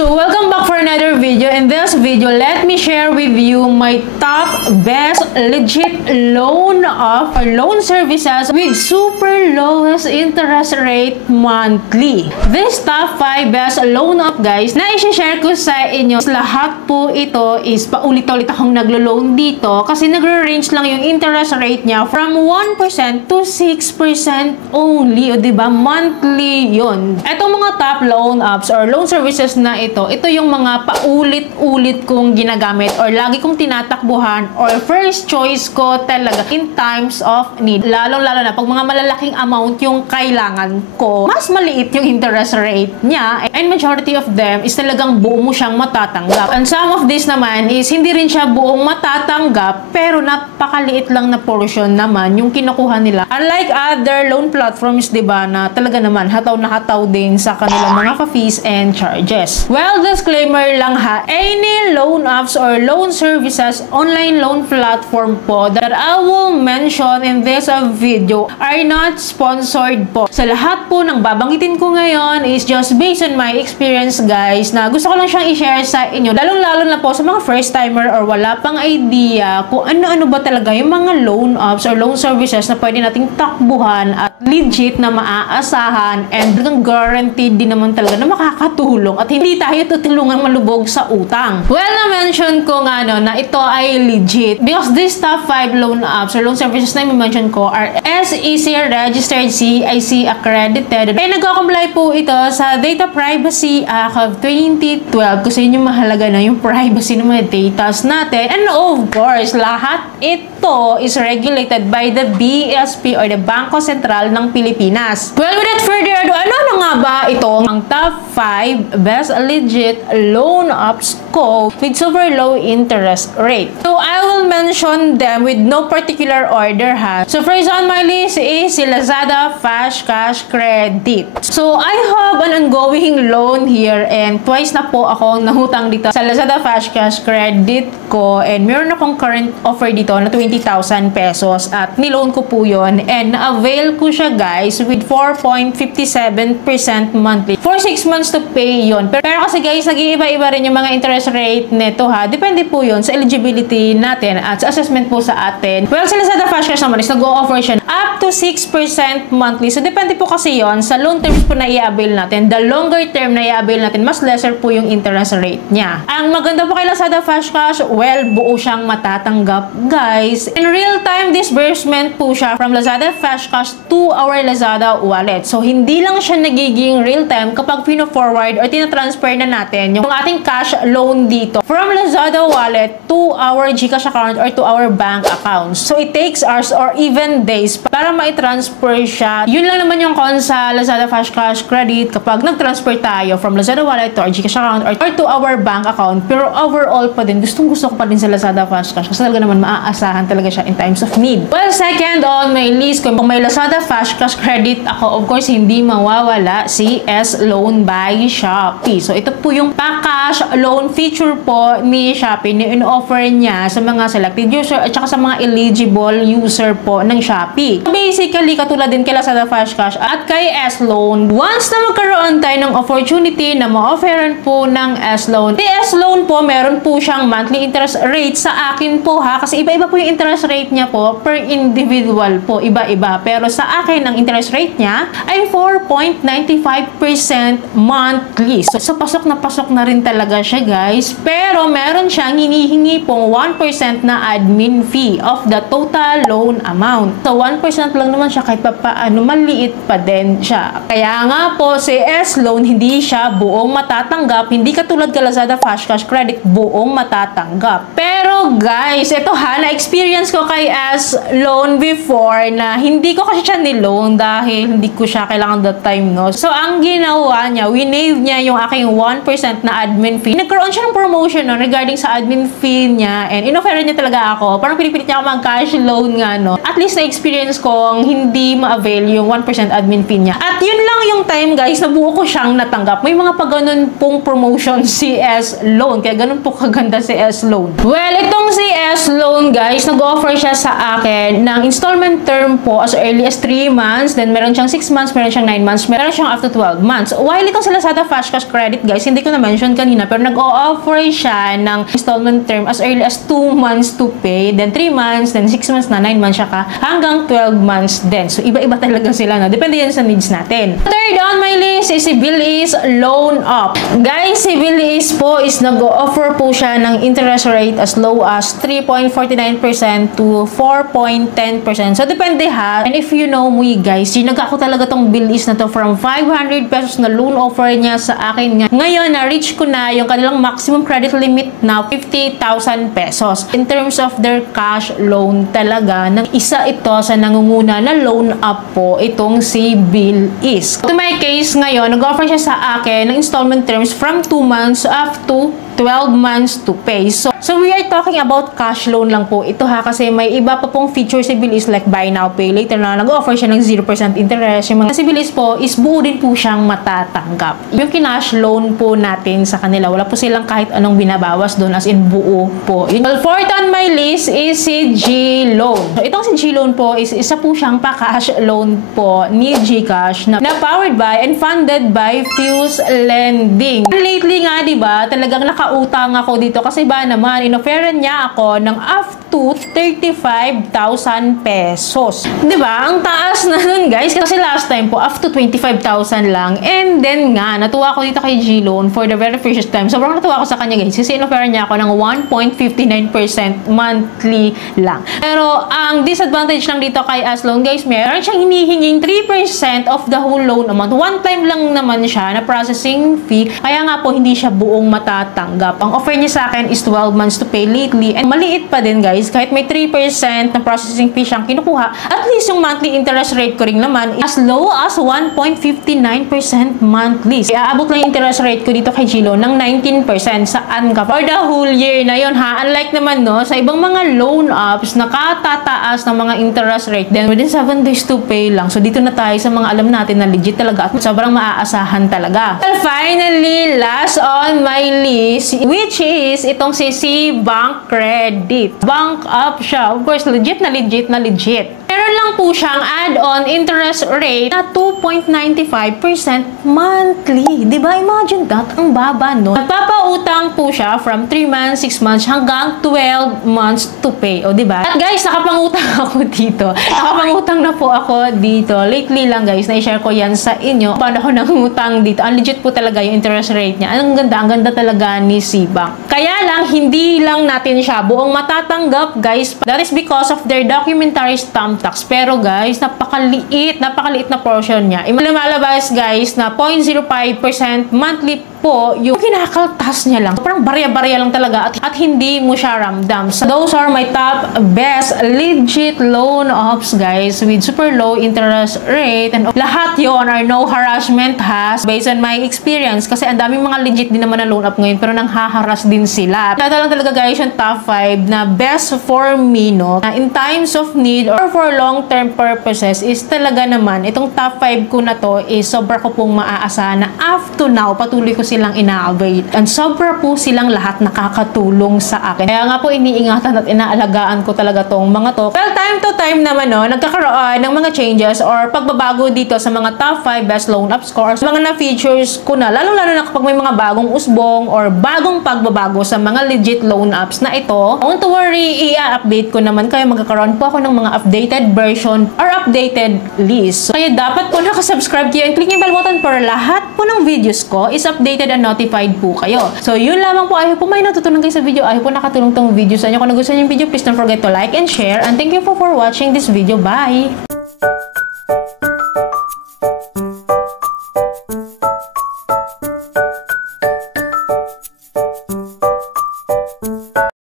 So welcome back for another video. In this video, let me share with you my top best legit loan services with super lowest interest rate monthly. This top 5 best loan up guys na i-share ko sa inyo. Lahat po ito is paulit-ulit akong naglo-loan dito kasi nagre-range lang yung interest rate niya from 1% to 6% only. O diba? Monthly yun. Etong mga top loan ups or loan services na ito yung mga paulit-ulit kong ginagamit or lagi kong tinatakbuhan or first choice ko talaga in times of need. Lalong-lalo na pag mga malalaking amount yung kailangan ko, mas maliit yung interest rate niya and majority of them is talagang buo mo siyang matatanggap. And some of this naman is hindi rin siya buong matatanggap pero napakaliit lang na portion naman yung kinukuha nila. Unlike other loan platforms, diba, na talaga naman hataw na hataw din sa kanilang mga fees and charges. Well, disclaimer lang ha, any loan apps or loan services, online loan platform po that I will mention in this video are not sponsored po. Sa lahat po ng babanggitin ko ngayon is just based on my experience guys na gusto ko lang siyang i-share sa inyo. Lalong-lalo na po sa mga first timer or wala pang idea kung ano-ano ba talaga yung mga loan apps or loan services na pwede nating takbuhan at legit na maaasahan and guaranteed din naman talaga na makakatulong at hindi tayo tutulungan malubog sa utang. Well, na-mention ko nga na ito ay legit because these top 5 loan apps or loan services na i-mention ko are SEC registered, CIC accredited. Kaya nag-comply po ito sa Data Privacy Act of 2012 kasi yun yung mahalaga na yung privacy ng mga data natin. And of course, lahat ito is regulated by the BSP or the Bangko Sentral ng Pilipinas. Well, without further ado, ano nga ba ito ang top 5 best legit loan apps ko with super low interest rate? So, I will mention them with no particular order ha. So, first on my list is si Lazada Fast Cash Credit. So, I have an ongoing loan here and twice na po akong nahutang dito sa Lazada Fast Cash Credit ko and meron akong current offer dito na 20,000 pesos at niloan ko po yun and na-avail ko siya guys with 4.57% monthly for 6 months to pay yun. Pero kasi guys, nag-iiba-iba rin yung mga interest rate nito ha. Depende po yun sa eligibility natin at sa assessment po sa atin. Well, sa Lazada Fast Cash naman is nag-o-offer siya up to 6% monthly. So, depende po kasi yun sa loan terms po na i-avail natin. The longer term na i-avail natin, mas lesser po yung interest rate niya. Ang maganda po kay Lazada Fast Cash, well, buo siyang matatanggap guys. In real-time disbursement po siya from Lazada Fast Cash to our Lazada wallet. So, hindi lang siya nagiging real-time kapag pino-forward or tina-transfer na natin yung ating cash loan dito from Lazada wallet to our GCash account or to our bank account. So, it takes hours or even days para ma-transfer siya. Yun lang naman yung con sa Lazada Fast Cash Credit kapag nag-transfer tayo from Lazada wallet to our GCash account or to our bank account. Pero overall pa din, gustong-gusto ko pa din sa Lazada Fast Cash kasi talaga naman maaasahan talaga siya in times of need. Well, second on my list, kung may Lazada Fast Cash Credit ako, of course, hindi mawawala si S-Loan by Shopee. So, ito po yung pa-cash loan feature po ni Shopee na in-offer niya sa mga selected user at saka sa mga eligible user po ng Shopee. Basically, katulad din kay Lazada Fast Cash at kay S-Loan, once na magkaroon tayo ng opportunity na ma-offeran po ng S-Loan, si S-Loan po, meron po siyang monthly interest rate sa akin po ha, kasi iba-iba po yung interest rate niya po per individual po, iba-iba. Pero sa akin, ang interest rate niya ay 4.95% monthly. So, pasok na rin talaga siya guys. Pero meron siyang hinihingi pong 1% na admin fee of the total loan amount. So, 1% lang naman siya kahit paano maliit pa din siya. Kaya nga po si S-Loan hindi siya buong matatanggap. Hindi katulad kay Lazada Fast Cash Credit buong matatanggap. Pero guys, ito ha, na-experience ko kay S-Loan before na hindi ko kasi siya niloan dahil hindi ko siya kailangan that time no. So, ang ginawa niya, winave niya yung aking 1% na admin fee. Nagkaroon siya ng promotion no, regarding sa admin fee niya and in-offer niya talaga ako. Parang pinipilit niya ako mag-cash loan nga no. At least na-experience kong hindi ma-avail yung 1% admin fee niya. At yun lang yung time guys, nabuo ko siyang natanggap. May mga pag ganun pong promotion si S-Loan. Kaya ganun po kaganda si S-Loan. Well, ito Itong si S-Loan guys, nag-offer siya sa akin ng installment term po as early as 3 months, then meron siyang 6 months, meron siyang 9 months, meron siyang up to 12 months. While itong sa Lazada Fast Cash Credit guys, hindi ko na-mention kanina, pero nag-o-offer siya ng installment term as early as 2 months to pay, then 3 months, then 6 months na, 9 months siya ka, hanggang 12 months din. So, iba-iba talaga sila, no? Depende yan sa needs natin. Third on my list is si Bilis Loan Up. Guys, si Bilis po is nag-o-offer po siya ng interest rate as low as 3.49% to 4.10%. So, depende ha. And if you know me guys, sinag ako talaga tong Bilis na to from 500 pesos na loan offer niya sa akin. Ngayon, na-reach ko na yung kanilang maximum credit limit na 50,000 pesos. In terms of their cash loan talaga, isa ito sa nangunguna na loan up po itong si Bilis. To my case ngayon, nag-offer siya sa akin ng installment terms from 2 months up to 12 months to pay. So we are talking about cash loan lang po ito ha, kasi may iba pa pong features si Bilis like buy now, pay later na nag-offer siya ng 0% interest. Yung mga si Bilis po is buo din po siyang matatanggap. Yung kinash loan po natin sa kanila, wala po silang kahit anong binabawas doon, as in buo po. Well, fourth on my list is si G-Loan. So itong si G-Loan po is isa po siyang pa-cash loan po ni GCash na powered by and funded by Fuse Lending. Lately nga, diba, talagang nakautang ako dito kasi ba naman, inoferan niya ako ng up to 35,000 pesos. Diba? Ang taas na nun guys. Kasi last time po, up to 25,000 lang. And then nga, natuwa ako dito kay G-Loan for the very first time. Sobrang natuwa ako sa kanya guys. Kasi inoferan niya ako ng 1.59% monthly lang. Pero, ang disadvantage lang dito kay S-Loan guys, meron siyang hinihinging 3% of the whole loan amount. One time lang naman siya na processing fee. Kaya nga po, hindi siya buong matatanggap. Ang offer niya sa akin is 12 months to pay lately. And maliit pa din guys, kahit may 3% na processing fee siyang kinukuha, at least yung monthly interest rate ko rin naman as low as 1.59% monthly. Kaya aabot lang yung interest rate ko dito kay G-Loan ng 19%. Saan ka? For the whole year na yun ha. Unlike naman no, sa ibang mga loan apps, nakatataas ng mga interest rate then within 7 days to pay lang. So dito na tayo sa mga alam natin na legit talaga at sobrang maaasahan talaga. Well, finally, last on my list, which is itong si Bank Credit. Bank up siya. Of course, legit na legit na legit. Meron lang po siyang add-on interest rate na 2.95% monthly. Diba? Imagine that. Ang baba, no? Nagpapautang po siya from 3 months, 6 months, hanggang 12 months to pay. O, diba? At guys, nakapangutang ako dito. Nakapangutang na po ako dito. Lately lang, guys, na-share ko yan sa inyo. Paano ako nangutang dito? Ang legit po talaga yung interest rate niya. Ang ganda talaga ni Bank. Kaya lang, hindi lang natin siya buong matatanggap, guys. That is because of their documentary stamp tax. Pero guys, napakaliit na portion niya. Lumalabas guys na 0.05% monthly po yung kinakaltas niya lang. So, parang barya-barya lang talaga at hindi mo siya ramdam. So, those are my top best legit loan apps guys with super low interest rate and lahat yon are no harassment has based on my experience kasi ang daming mga legit din naman na loan app ngayon pero nanghaharas din sila. Ito lang talaga guys yung top 5 na best for me no na in times of need or for long-term purposes is talaga naman itong top 5 ko na to is sobra ko pong maaasahan na up to now patuloy ko silang ina-avail. And sobra po silang lahat nakakatulong sa akin. Kaya nga po iniingatan at inaalagaan ko talaga tong mga to. Well, time to time naman no, nagkakaroon ng mga changes or pagbabago dito sa mga top 5 best loan app scores. Mga na-features ko na, lalo-lalo na kapag may mga bagong usbong or bagong pagbabago sa mga legit loan apps na ito. Don't worry, i-update ko naman kayo. Magkakaroon po ako ng mga updated version or updated list. So, kaya dapat po nakasubscribe kayo and click yung bell button para lahat po ng videos ko is updated and notified po kayo. So, yun lamang po. I hope po may natutunan kayo sa video. I hope po nakatulong tong video sa inyo. Kung nagustuhan yung video, please don't forget to like and share. And thank you for watching this video. Bye!